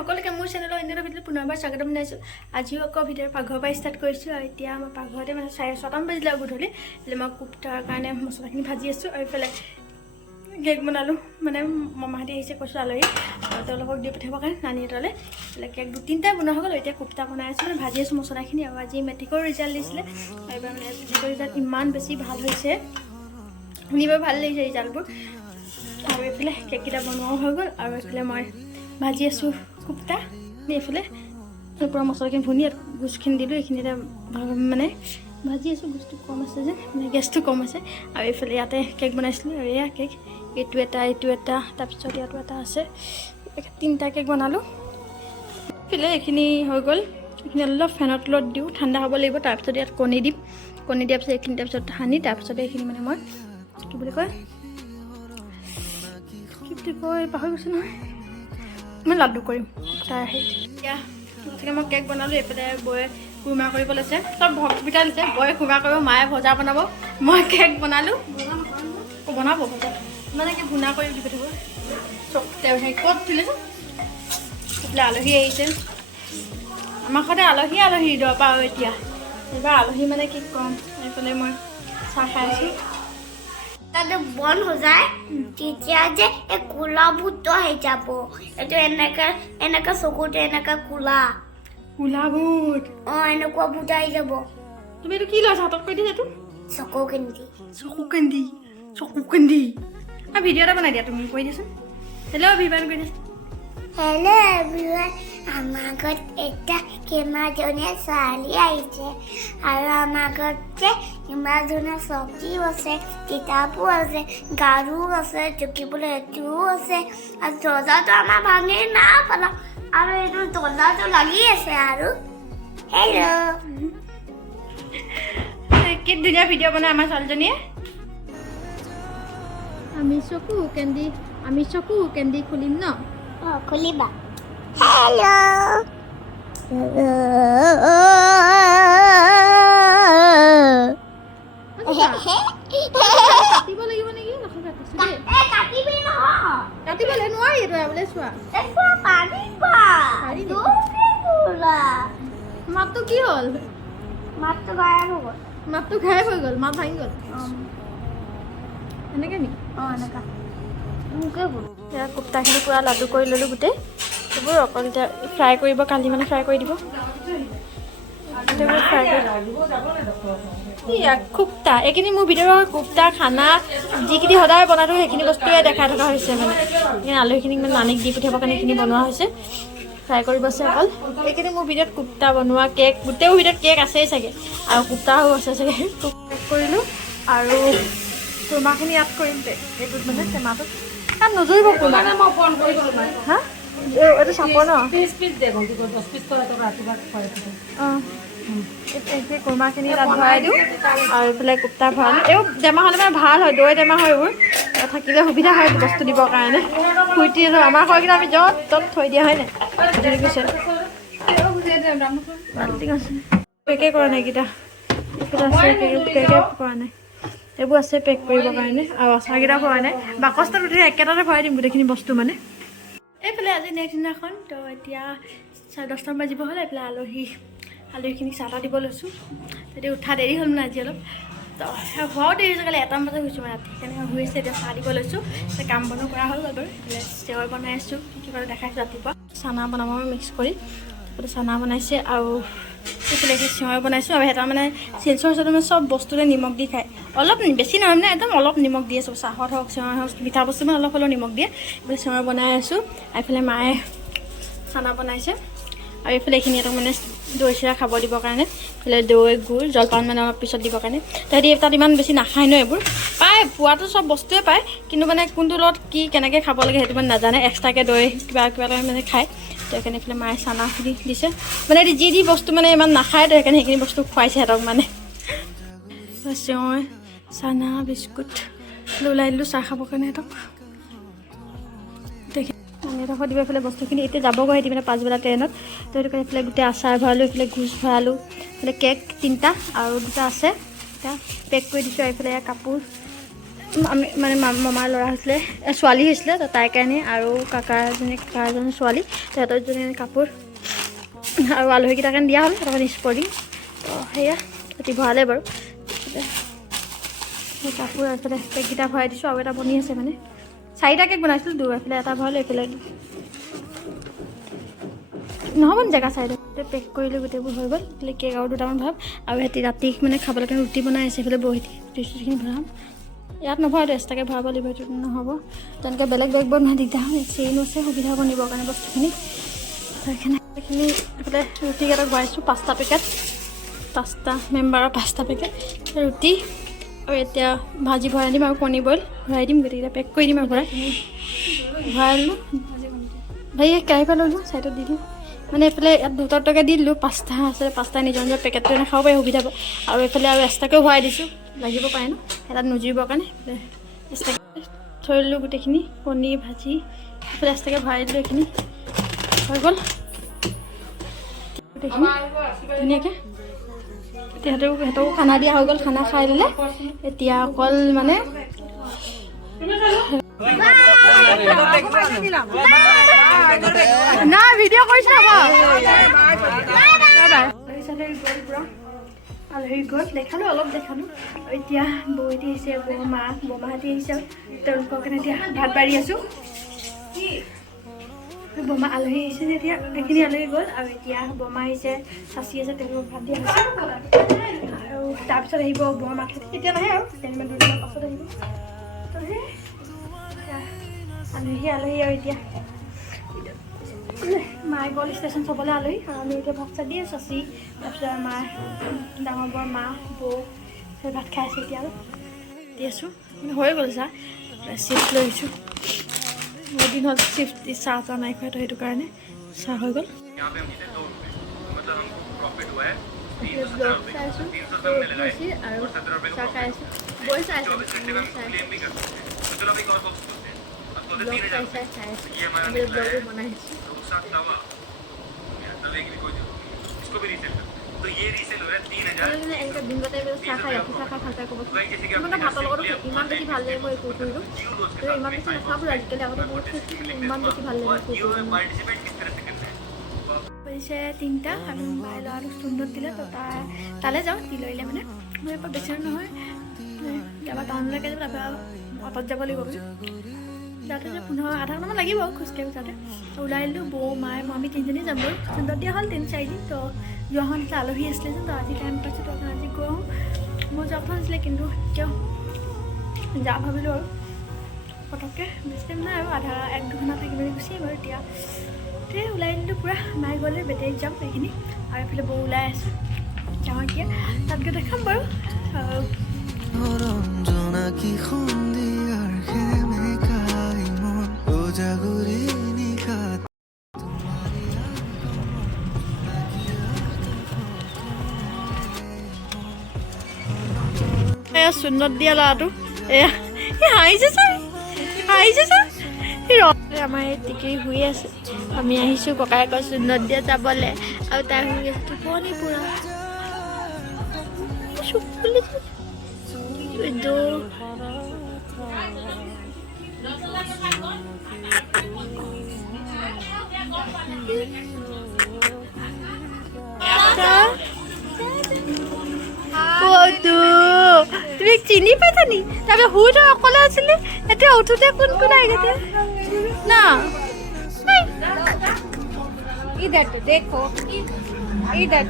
সকলোকে মোৰ চেনেলৰ অন্য এটা ভিডিঅ'ত পুনৰবাৰ স্বাগতম জনাইছোঁ। আজিও আকৌ ভিডিঅ'ৰ পাকঘৰৰ পৰা ষ্টাৰ্ট কৰিছোঁ আৰু এতিয়া মই পাকঘৰতে মানে 6:30 বাজিলে আৰু গধূলি মই কোপ্তাৰ কাৰণে মছলাখিনি ভাজি আছোঁ আৰু এইফালে কেক বনালোঁ। মানে মামাহঁতে আহিছে কৈছোঁ আলহী আৰু তেওঁলোকক দি পঠিয়াবৰ কাৰণে নানীহঁতলৈ কেক 2-3টাই বনোৱা হৈ গ'ল। এতিয়া কোপ্তা বনাই আছোঁ মানে ভাজি আছোঁ মছলাখিনি। আৰু আজি মেট্ৰিকৰ ৰিজাল্ট দিছিলে আৰু এইবাৰ মানে মেট্ৰিকৰ ৰিজাল্ট ইমান বেছি ভাল হৈছে, শুনিব ভাল লাগিছে ৰিজাল্টবোৰ। আৰু এইফালে কেককেইটা বনোৱাও হৈ গ'ল আৰু এইফালে মই ভাজি আছোঁ কোপ্তা। এইফালে পূৰা মছলাখিনি ভুনি গোচখিনি দিলোঁ, এইখিনিতে মানে ভাজি আছোঁ। গোচটো কম আছে যে মানে গেছটো কম আছে। আৰু এইফালে ইয়াতে কেক বনাইছিলোঁ আৰু এয়া কেক এইটো এটা তাৰপিছত ইয়াতো এটা আছে, 3টা কেক বনালোঁ। এইফালে এইখিনি হৈ গ'ল, এইখিনি অলপ ফেনৰ তলত দিওঁ, ঠাণ্ডা হ'ব লাগিব। তাৰপিছত ইয়াত কণী দিম, কণী দিয়াৰ পিছত এইখিনি তাৰপিছত সানি তাৰপিছতে এইখিনি মানে মই কি বুলি কয় পাহৰি গৈছোঁ নহয়, মই লাডু কৰিম তাৰ হেৰিত। এতিয়া গতিকে মই কেক বনালোঁ। এইফালে বৌয়ে কুৰমা কৰিব লৈছে, চব ভকপিতা দিছে। বৌয়ে কুৰমা কৰিব, মায়ে ভজা বনাব, মই কেক বনালোঁ। বনাব ভজা মানে কি ভুনা কৰি দি পঠিয়াব চব। তেওঁ সেই ক'ত তুলিছোঁ এইফালে আলহী আহিছে আমাৰ ঘৰতে, আলহী দৰপা আৰু এতিয়া এইবাৰ আলহী মানে কি ক'ম। এইফালে মই চাহ খাই আছোঁ। তাতে বন হৈ যায় তেতিয়া যে এই কোলা ভূত আহি যাব। এইটো এনেকা চকুতে এনেকা কোলা ভূত এনেকুৱা ভূত আহি যাব। তুমি এইটো কি লৈছা হাতত কৈ দিছা? এইটো চকু কান্দি আৰু ভিডিঅ' এটা বনাই দিয়া, তুমি কৈ দিয়াচোন। হেল্ল' ভিভান কৈ দিয়াচোন। হেল্ল' এভৰিৱান, আমাৰ ঘৰত এটা কেইমাহজনীয়া ছোৱালী আহিছে আৰু আমাৰ ঘৰত যে ইমান ধৰণৰ চব্জিও আছে, কিতাপো আছে, গাৰু আছে, জুকিবলৈ এইটোও আছে আৰু দৰ্জাটো আমাৰ ভাঙি নাপালাম আৰু এইটো দৰ্জাটো লাগি আছে। আৰু হেল্ল' কি ধুনীয়া ভিডিঅ' বনাই আমাৰ ছোৱালীজনীয়ে। আমি চকু কেন্দি খুলিম ন? খুলিবা। হেল্ল' কাটিব লাগিব নেকি? কাটিবলৈ নোৱাৰি এইটো বোলে। চোৱা মাতটো কি হ'ল? মাতটো গায়ব হৈ গ'ল। মাতটো গায়ব হৈ গ'ল, মাত ভাঙি গ'ল। এনেকৈ নি? এনেকা এয়া কোপ্তাখিনি পূৰা লাডু কৰি ল'লোঁ গোটেই। এইবোৰ অকল এতিয়া ফ্ৰাই কৰিব, কালি মানে ফ্ৰাই কৰি দিব। কোপ্তা এইখিনি মোৰ ভিডিঅ'ৰ কোপ্তা খানা যিখিনি সদায় বনাই থাকোঁ সেইখিনি বস্তুৱে দেখাই থকা হৈছে। মানে এইখিনি আলহীখিনিক মানে নানীক দি পঠিয়াবৰ কাৰণে এইখিনি বনোৱা হৈছে, ফ্ৰাই কৰিব আছে অকল। এইখিনি মোৰ ভিডিঅ'ত কোপ্তা বনোৱা, কেক গোটেই ভিডিঅ'ত কেক আছেই চাগে আৰু কোপ্তাও আছে চাগে। কেক কৰিলোঁ আৰু কুৰমাখিনি ইয়াত কৰিম দে। এইটোত মানে টেমাটোত তাত নজৰিব কুৰমা। হা এইটো চাপৰ ন? অঁ এই কুৰমাখিনি তাত ভৰাই দিওঁ আৰু এইফালে কোপ্তা ভৰালোঁ। এইবোৰ টেমা হ'লে মানে ভাল হয়, দৈ টেমা হয়। এইবোৰ থাকিলে সুবিধা হয় বস্তু দিবৰ কাৰণে। ফুৰ্তি আমাৰ হয় কিন্তু আমি য'ত ত'ত থৈ দিয়া হয় নাই। গৈছে পেকে কৰা নাই এইকেইটা, পেকে কৰা নাই। এইবোৰ আছে পেক কৰিবৰ কাৰণে আৰু আচাৰকেইটা ভৰাই নাই। বাকচটোত উঠি একেটাতে ভৰাই দিম গোটেইখিনি বস্তু মানে। এইফালে আজি নেক্সট দিনাখন তো এতিয়া 10:30 বাজিব হ'ল। এইফালে আলহীখিনিক চাহ দিব লৈছোঁ। তেতিয়া উঠা দেৰি হ'ল মানে আজি অলপ, তো হোৱাও দেৰি হৈছে। কালি 1 বজাত হৈছোঁ মানে ৰাতি, সেইকাৰণে হৈছে। এতিয়া চাহ দিব লৈছোঁ। কাম বনো কৰা হ'ল বাৰু। এইফালে চেৱৈ বনাই আছোঁ, কি বাৰু দেখাইছোঁ ৰাতিপুৱা। চানা বনাব মিক্স কৰি চানা বনাইছে আৰু এইফালে চেৱৈ বনাইছোঁ। আৰু এটা মানে শিলচৰ ওচৰত মানে চব বস্তুতে নিমখ দি খায়, অলপ বেছি নহয় মানে একদম অলপ নিমখ দিয়ে। চব চাহত হওক চেৱৈ হওক মিঠা বস্তু মানে অলপ হ'লেও নিমখ দিয়ে। এইফালে চেৱৈ বনাই আছোঁ, এইফালে মায়ে চানা বনাইছে আৰু এইফালে এইখিনি এটা মানে দৈ চিৰা খাব দিবৰ কাৰণে। এইফালে দৈ গুড় জলপান মানে অলপ পিছত দিবৰ কাৰণে। তাহাঁতি তাত ইমান বেছি নাখায় ন। এইবোৰ পায়, পোৱাটো চব বস্তুৱে পায়, কিন্তু মানে কোনটো লগত কি কেনেকৈ খাব লাগে সেইটো মানে নাজানে। এক্সট্ৰাকৈ দৈ কিবা মানে খায়। তো সেইকাৰণে এইফালে মায়ে চানাখিনি দিছে, মানে যি বস্তু মানে ইমান নাখায়, তো সেইকাৰণে সেইখিনি বস্তু খুৱাইছে সিহঁতক মানে। চেৱৈ চানা বিস্কুট ওলাই দিলোঁ চাহ খাবৰ কাৰণে সিহঁতক। সিহঁতক দিব এইফালে বস্তুখিনি এতিয়া যাবগৈ সিহঁতি মানে 5 বজা ট্ৰেইনত। তো সেইটো কাৰণে এইফালে গোটেই আচাৰ ভৰালোঁ, এইফালে ঘোচ ভৰালোঁ, এইফালে কেক 3টা আৰু 2টা আছে, এটা পেক কৰি দিছোঁ। এইফালে কাপোৰ আমি মানে মামাৰ ল'ৰা হৈছিলে ছোৱালী হৈছিলে তো তাইৰ কাৰণে আৰু কাকা এজনী ছোৱালী সিহঁতৰ এজনী কাপোৰ আৰু আলহীকেইটাৰ কাৰণে দিয়া হ'ল তাৰপৰা স্পৰ্টিং তো সেয়া অতি ভৰালে বাৰু সেই কাপোৰ এইফালে কেককেইটা ভৰাই দিছোঁ আৰু এটা বনি আছে মানে 4টা কেক বনাইছিলোঁ এইফালে এটা ভৰালোঁ এইফালে নহ'ব জেগা চাইডত পেক কৰিলোঁ গোটেইবোৰ হৈ গ'ল এইফালে কেক আৰু 2টামান ভৰাম আৰু সিহঁতি ৰাতি মানে খাবলৈ কাৰণে ৰুটি বনাই আছে এইফালে বহি ৰুটিখিনি ভৰাম ইয়াত নভৰাওঁ এক্সট্ৰাকৈ ভৰাব লাগিব এইটো নহ'ব তেনেকৈ বেলেগ বেগ বনোৱা দিগদাৰ হয় চেইনো আছে সুবিধা হ'ব নিবৰ কাৰণে বস্তুখিনি সেইখিনি এইফালে ৰুটিকেইটা ভৰাইছোঁ 5টা পেকেট 5টা মেম্বাৰৰ 5টা পেকেট ৰুটি আৰু এতিয়া ভাজি ভৰাই দিম আৰু কণী বইল ভৰাই দিম গোটেইকেইটা পেক কৰি দিম আৰু ভৰাই ল'লোঁ ভাই কেৰাহী পৰা ল'লোঁ চাইডত দি দিওঁ মানে এইফালে ইয়াত 2 টকা দি দিলোঁ 5টা আছে 5টা নিজৰ নিজৰ পেকেটটো এনে খাব পাৰি সুবিধা পাব আৰু এইফালে আৰু এক্সট্ৰাকৈও ভৰাই দিছোঁ লাগিব পাৰে ন এটাত নুজুৰিবৰ কাৰণে এক্সট্ৰাকৈ থৈ দিলোঁ গোটেইখিনি কণী ভাজি এইফালে এক্সট্ৰাকৈ ভৰাই দিলোঁ এইখিনি হৈ গ'ল গোটেইখিনি ধুনীয়াকৈ সিহঁতকো খানা দিয়া হৈ গ'ল খানা খাই ল'লে এতিয়া অকল মানে না ভিডিঅ' কৰিছোঁ আলহী গ'ল দেখালোঁ অলপ দেখালোঁ আৰু এতিয়া বৌহঁতি আহিছে বৰমাহঁতি আহিছে তেওঁলোকৰ কাৰণে এতিয়া ভাত বাঢ়ি আছোঁ বৰমা আলহী আহিছে যেতিয়া এইখিনি আলহী গ'ল আৰু এতিয়া বৰমা আহিছে চাচি আছে তেওঁলোকক ভাত দিয়া হৈছে আৰু তাৰপিছত আহিব বৰমা এতিয়া নাহে আৰু 2দিনৰ পাছত আহিব আলহী আৰু এতিয়া মায়ে গ'ল ষ্টেচন চাবলৈ আলহী আৰু আমি এতিয়া ভাত চাত দি আছোঁ চাচি তাৰপিছত আমাৰ ডাঙৰ বৰ মা বৌ ভাত খাই আছে এতিয়া আৰু দি আছোঁ মানে হৈ গ'ল চাহ চিফ্ট লৈ আহিছোঁ বহুত দিন হ'ল চিফ্ট চাহ নাই খোৱা তো সেইটো কাৰণে চাহ হৈ গ'ল আৰু চাহ খাই আছোঁ বৈ চাই আছোঁ পিছে 3টা আৰু মায়ে ল'ৰাটো সুন্দৰ দিলে তো তালৈ যাওঁ দি লৈ মানে মোৰ এবাৰ বেছি নহয় তাৰপৰা টাউনলৈকে যাব তাৰপৰা অটত যাব লাগিব যাতে 15-18 ঘণ্টামান লাগিব খোজকাঢ়ি যাতে ওলাই দিলোঁ বৌ মায়ে মই আমি 3জনী যাম বাৰু সুন্দৰ দিয়া হ'ল 3-4 দিন তো যোৱাখন আলহী আছিলে যে তো আজি টাইম পাইছোঁ তো আজি গৈ আহোঁ মোৰ যাব নাছিলে কিন্তু কিয় যাওঁ ভাবিলোঁ আৰু পটককৈ বেছি টাইম নাই আৰু 1-2 ঘণ্টা থাকি মেলি গুচি আহিম আৰু এতিয়া ওলাই দিলোঁ পূৰা মায়ে গ'লে বেটেৰীত যাম এইখিনি আৰু এইফালে বৌ ওলাই আছোঁ যাওঁ এতিয়া তাত গৈ দেখাম বাৰু সুন্দৰ দিয়া ল'ৰাটো এয়া হাঁহিছে আমাৰ এই টিকি শুই আছে আমি আহিছোঁ ককায়েকৰ সুন্দৰ দিয়া যাবলৈ আৰু তাই শুই আছে টোপনি পূৰা তুমি চিনি পাইছা নি তাৰপৰা শুই থৈ অকলে আছিলে এতিয়া উঠোতে কোন আহিছে না इधर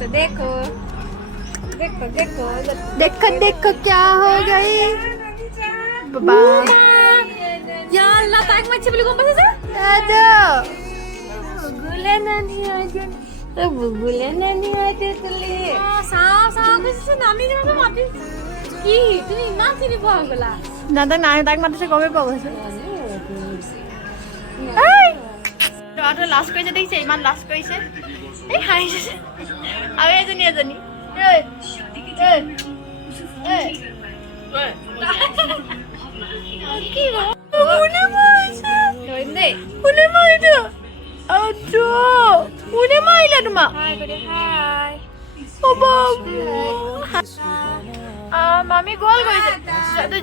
तो देखो देखो क्या हो गई बाबा यार लताक मच्छी बोली कौन पासे बुगुले नानी आते तुले साव कैसे नामी ने मतलब माती কি তুমি ইমান চিনি পোৱা গলা দাদা নাই তাক মাতিছে গমে পোৱা গৈছে ল'ৰাটো লাজ কৰিছে দেখিছে ইমান লাজ কৰিছে এই হাঁহিছে আৰু এজনী কি কোনে মাৰিছে কোনে মাৰিছে কোনে মাৰিলে তোমাক হাই মামি গ'ল গৈছে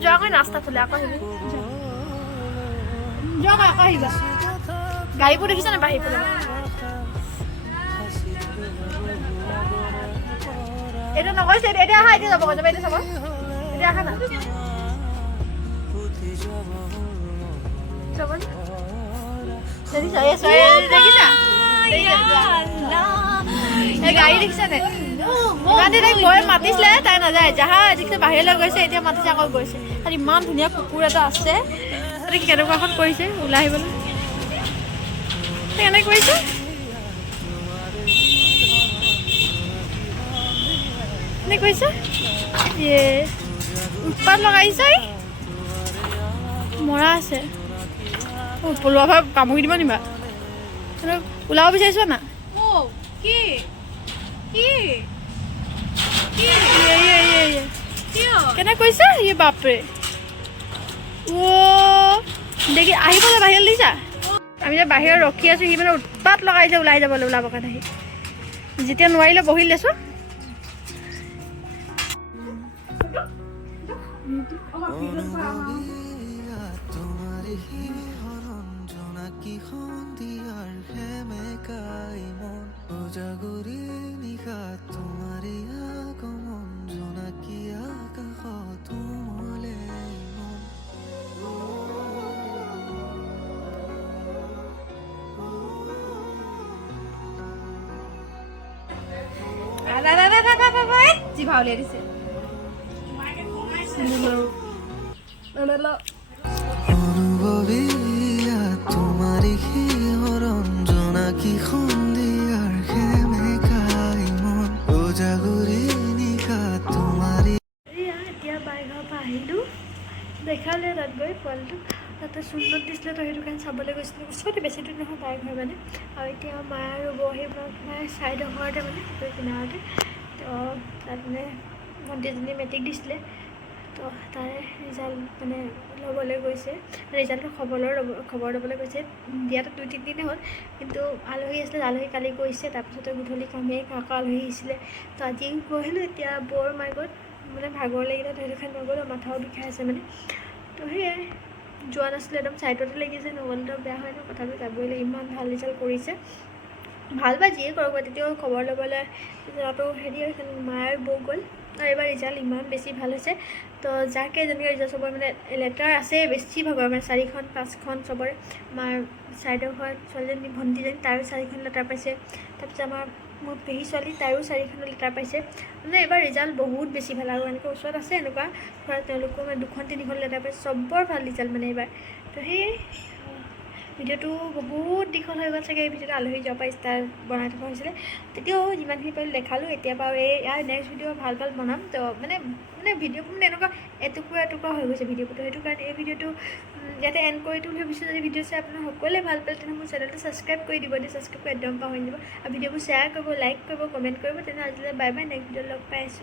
যোৱা কৰি নাস্তা থলে আকৌ আহিবি যোৱা আকৌ আহিবা গাড়ীবোৰ দেখিছা নে বাঢ়ি পেলাই এইটো নকৈছে এতিয়া আহা এতিয়া যাব যাবা এতিয়া চাব এতিয়া আহা না দেখিছা গাড়ী দেখিছা নে ইমান দিন বৌয়ে মাতিছিলে তাই নাযায় যাহা দেখিছে বাহিৰলৈ গৈছে এতিয়া মাতিছে আকৌ গৈছে আৰু ইমান ধুনীয়া কুকুৰ এটা আছে কেনেকুৱাখন কৰিছে ওলাই আহিবলৈ কেনেকৈ কৰিছে এনে কৈছে উৎপাত লগাইছে মৰা আছে পলোৱা ভাই কামুৰি দিব নিবা ওলাব বিচাৰিছ না কি কি কেনে কৈছে ই বাপৰে দেখি আহিবলৈ বাহিৰত দিছা আমি যে বাহিৰত ৰখি আছো সি মানে উৎপাত লগাইছে ওলাই যাবলৈ ওলাবৰ কাৰণে আহি যেতিয়া নোৱাৰিলে বহি লৈছো জিভা উলিয়াই দিছে এতিয়া বাইঘৰৰ পৰা আহিলোঁ দেখালে তাত গৈ পোৱালিটো তাতে চূণত দিছিলে তো সেইটো কাৰণে চাবলৈ গৈছিলোঁ ওচৰতে বেছি দূৰ নহয় তাইৰ ঘৰ মানে আৰু এতিয়া মায়ে ৰুব সেই মায়ে চাইডৰ ঘৰতে মানে সেই কিনাৰতে তো তাত মানে ভণ্টি এজনী মেট্ৰিক দিছিলে তো তাৰে ৰিজাল্ট মানে ল'বলৈ গৈছে ৰিজাল্টৰ খবৰ ল'বলৈ গৈছে দিয়াটো 2-3 দিনে হ'ল কিন্তু আলহী আছিলে আলহী কালি গৈছে তাৰপিছতে গধূলি কামেই কাকা আলহী আহিছিলে তো আজি গৈছিলোঁ এতিয়া বৰ মাৰ্গত মানে ভাগৰ লাগিলে সেইটো খাই নগ'লো মাথাও বিষাই আছে মানে তো সেয়াই যোৱা নাছিলে একদম চাইডতে লাগিছে নগ'লেতো বেয়া হয় ন কথাটো যাবই লাগে ইমান ভাল ৰিজাল্ট কৰিছে ভাল বা যিয়ে কৰক তেতিয়াও খবৰ ল'বলৈ যোৱাটো হেৰি হৈছে মায়ে বৌ গ'ল আৰু এইবাৰ ৰিজাল্ট ইমান বেছি ভাল হৈছে তো যাকে যেনেকৈ ৰিজাল্ট চবৰে মানে লেটাৰ আছে বেছিভাগৰ মানে 4-5খন চবৰে আমাৰ চাইডৰ ঘৰত ছোৱালীজনী ভণ্টিজনী তাৰো 4খন লেটাৰ পাইছে তাৰপিছত আমাৰ মোৰ পেহী ছোৱালী তাৰো 4খন লেটাৰ পাইছে মানে এইবাৰ ৰিজাল্ট বহুত বেছি ভাল আৰু এনেকৈ ওচৰত আছে এনেকুৱা ঘৰত তেওঁলোকেও মানে 2-3খন লেটাৰ পাইছে চবৰ ভাল ৰিজাল্ট মানে এইবাৰ তো সেই ভিডিঅ'টো বহুত দীঘল হৈ গ'ল চাগে এই ভিডিঅ'টো আলহী যোৱাৰ পৰা ষ্টাৰ বনাই থকা হৈছিলে তেতিয়াও যিমানখিনি পাৰিলোঁ দেখালোঁ এতিয়া বাৰু ইয়াৰ নেক্সট ভিডিঅ' ভাল বনাম তো মানে ভিডিঅ'বোৰ মানে এনেকুৱা এটুকুৰা হৈ গৈছে ভিডিঅ'টো সেইটো কাৰণে এই ভিডিঅ'টো ইয়াতে এণ্ড কৰি দিওঁ ভাবিছোঁ যদি ভিডিঅ' চাই আপোনাৰ সকলোৱে ভাল পালে তেনেহ'লে মোৰ চেনেলটো ছাবস্ক্ৰাইব কৰি দিব ছাবস্ক্ৰাইব কৰি একদম পাহৰি দিব আৰু ভিডিঅ'বোৰ শ্বেয়াৰ কৰিব লাইক কৰিব কমেণ্ট কৰিব তেনেহ'লে আজিলৈ বাই বাই নেক্সট ভিডিঅ'ত লগ পাই আছোঁ